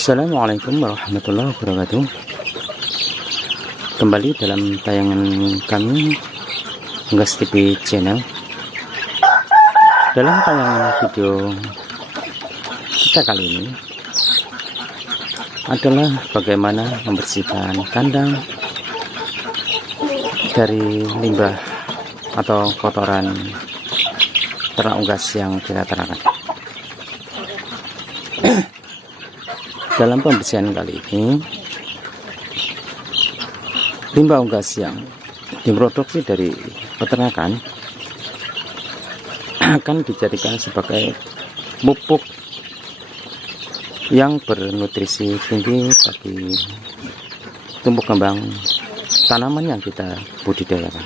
Assalamualaikum warahmatullahi wabarakatuh. Kembali dalam tayangan kami Unggas TV channel. Dalam tayangan video kita kali ini adalah bagaimana membersihkan kandang dari limbah atau kotoran ternak unggas yang kita ternakan. Dalam pembersihan kali ini, limbah unggas yang diproduksi dari peternakan akan dijadikan sebagai pupuk yang bernutrisi tinggi bagi tumbuh kembang tanaman yang kita budidayakan.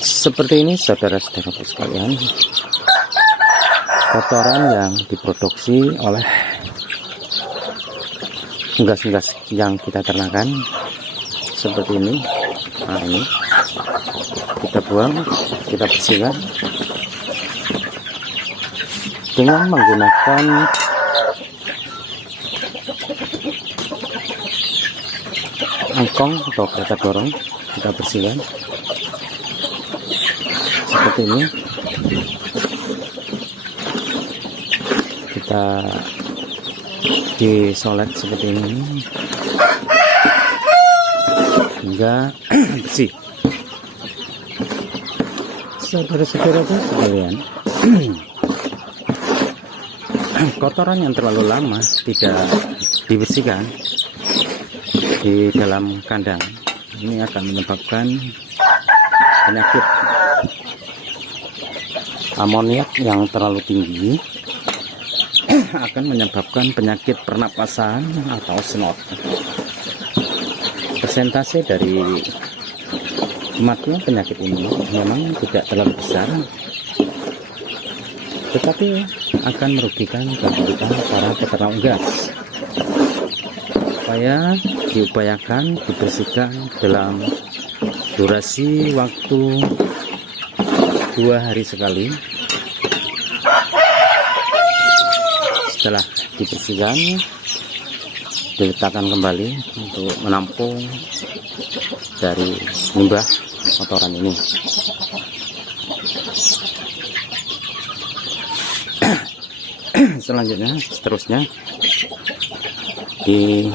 Seperti ini saudara-saudaraku sekalian, kotoran yang diproduksi oleh unggas-unggas yang kita ternakan seperti ini. Nah, ini kita buang, kita bersihkan dengan menggunakan angkong atau kereta dorong. Kita bersihkan seperti ini. Kita disolek seperti ini hingga bersih. Saudara-saudaraku sekalian, kotoran yang terlalu lama tidak dibersihkan di dalam kandang ini akan menyebabkan penyakit amoniak yang terlalu tinggi, akan menyebabkan penyakit pernapasan atau snot. Persentase dari kematian penyakit ini memang tidak terlalu besar, tetapi akan merugikan bagi kita para peternak unggas. Supaya diupayakan dibersihkan dalam durasi waktu 2 hari sekali. Setelah dibersihkan, diletakkan kembali untuk menampung dari limbah kotoran ini. Seterusnya di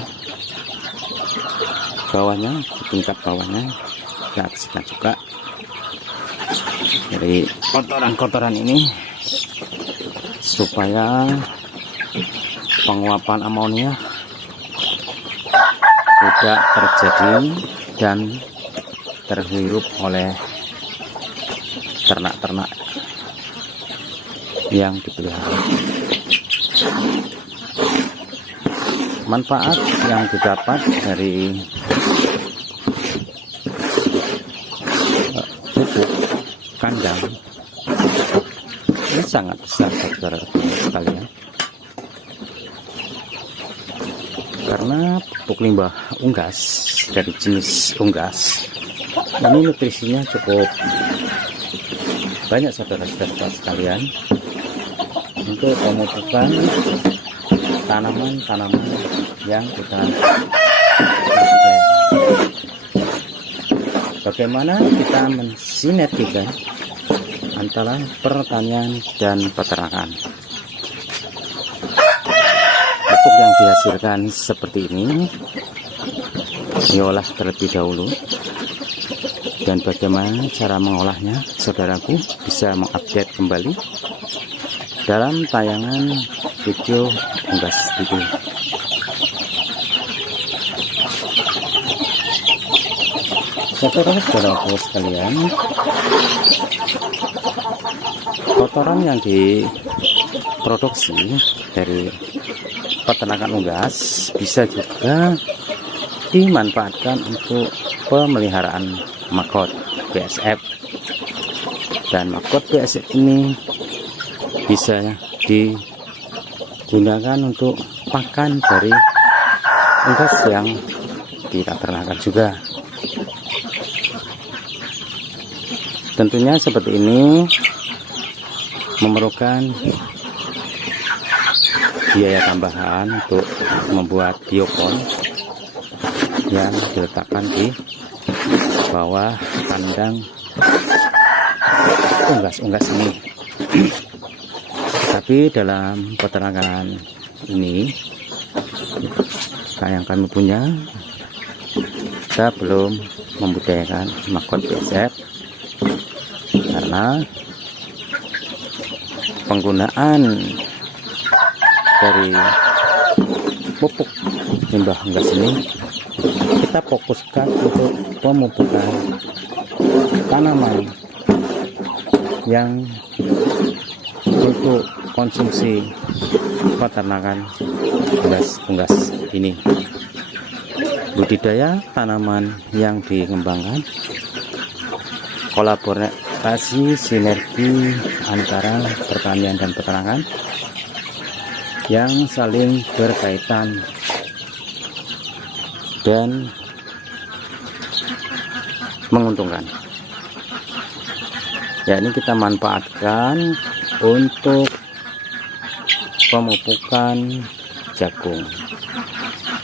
bawahnya, di tingkat bawahnya kita bersihkan juga dari kotoran-kotoran ini supaya penguapan amonia tidak terjadi dan terhirup oleh ternak-ternak yang dipelihara. Manfaat yang didapat dari pupuk kandang ini sangat besar, saudara sekalian. Karena pupuk limbah unggas dari jenis unggas ini nutrisinya cukup banyak, saudara-saudara sekalian, untuk pemupukan tanaman-tanaman yang kita budidayakan. Bagaimana kita mensinergikan antara pertanian dan peternakan. Pupuk yang dihasilkan seperti ini diolah terlebih dahulu, dan bagaimana cara mengolahnya saudaraku bisa mengupdate kembali dalam tayangan video Unggas TV. Saudara-saudaraku sekalian, kotoran yang diproduksi dari peternakan unggas bisa juga dimanfaatkan untuk pemeliharaan maggot BSF, dan maggot BSF ini bisa digunakan untuk pakan dari unggas yang kita ternakan juga. Tentunya seperti ini memerlukan biaya tambahan untuk membuat biopon yang diletakkan di bawah kandang unggas ini. Tapi dalam peternakan ini yang kami punya, kita belum membudidayakan maggot BSF karena penggunaan dari pupuk limbah unggas ini kita fokuskan untuk pemupukan tanaman yang untuk konsumsi peternakan unggas ini. Budidaya tanaman yang dikembangkan kolaborasi sinergi antara pertanian dan peternakan yang saling berkaitan dan menguntungkan. Ya, ini kita manfaatkan untuk pemupukan jagung,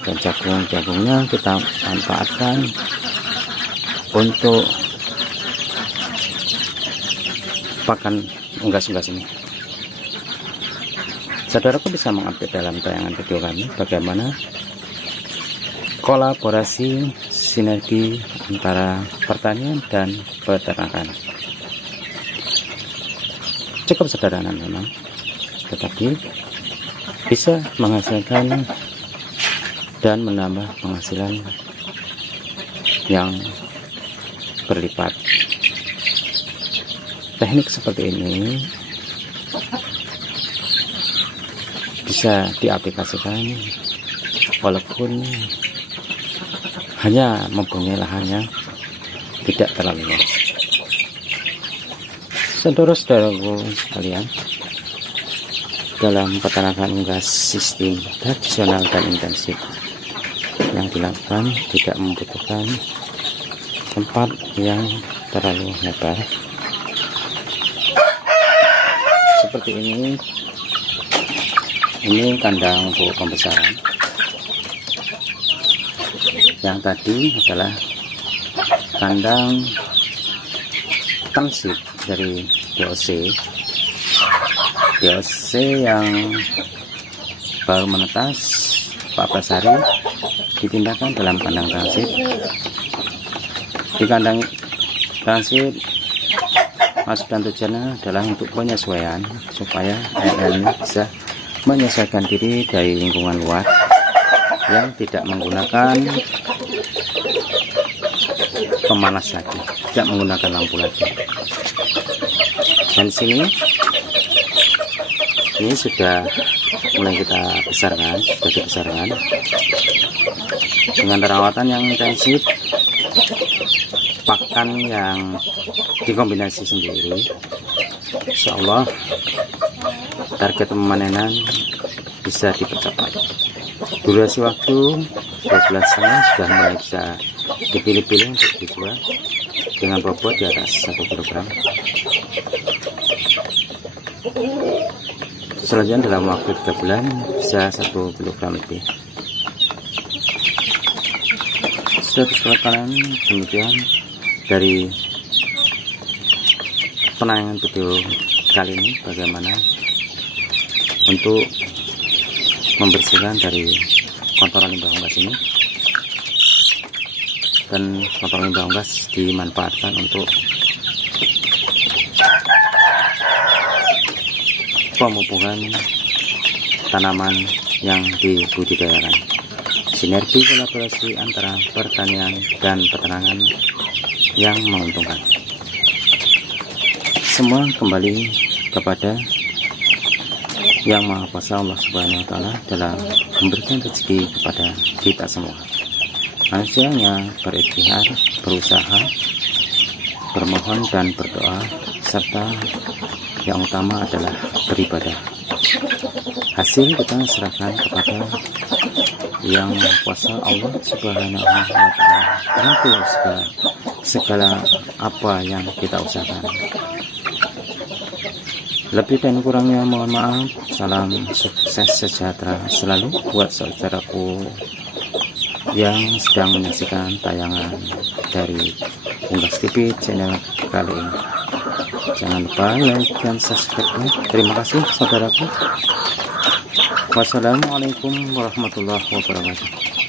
dan jagungnya kita manfaatkan untuk pakan unggas-unggas ini. Saudaraku bisa mengupdate dalam tayangan video kami bagaimana kolaborasi sinergi antara pertanian dan peternakan. Cukup sederhana memang, tetapi bisa menghasilkan dan menambah penghasilan yang berlipat. Teknik seperti ini bisa diaplikasikan walaupun hanya mempunyai lahannya tidak terlalu luas. Saudara-saudaraku sekalian, dalam peternakan unggas sistem tradisional dan intensif yang dilakukan tidak membutuhkan tempat yang terlalu lebar seperti ini kandang untuk pembesaran. Yang tadi adalah kandang transip dari DOC yang baru menetas 14 hari dipindahkan dalam kandang transit. Di kandang transit maksud dan tujuannya adalah untuk penyesuaian supaya ayam ini bisa menyesuaikan diri dari lingkungan luar yang tidak menggunakan pemanas lagi, tidak menggunakan lampu lagi. Dan sini ini sudah mulai kita besarkan, dengan perawatan yang intensif, pakan yang dikombinasi sendiri. Insya Allah target pemanenan bisa dipercepat. Durasi waktu 12 bulan sudah mulai bisa dipilih-pilih untuk dijual dengan bobot di atas 1 kg. Selanjutnya dalam waktu 3 bulan bisa 1 kg lebih. Sudah sekalian, demikian dari penayangan video kali ini bagaimana untuk membersihkan dari kotoran limbah unggas ini. Dan kotoran limbah unggas dimanfaatkan untuk pemupukan tanaman yang dibudidayakan. Sinergi kolaborasi antara pertanian dan peternakan yang menguntungkan. Semua kembali kepada Yang Maha Kuasa Allah Subhanahu wa Ta'ala dalam memberikan rezeki kepada kita semua. Manusia hanya berikhtiar, berusaha, bermohon dan berdoa, serta yang utama adalah beribadah. Hasil kita serahkan kepada Yang Maha Kuasa Allah Subhanahu wa Ta'ala untuk segala apa yang kita usahakan. Lebih dan kurangnya mohon maaf. Salam sukses sejahtera selalu buat saudaraku yang sedang menyaksikan tayangan dari Unggas TV channel kali ini. Jangan lupa like dan subscribe-nya. Terima kasih saudaraku. Wassalamualaikum warahmatullahi wabarakatuh.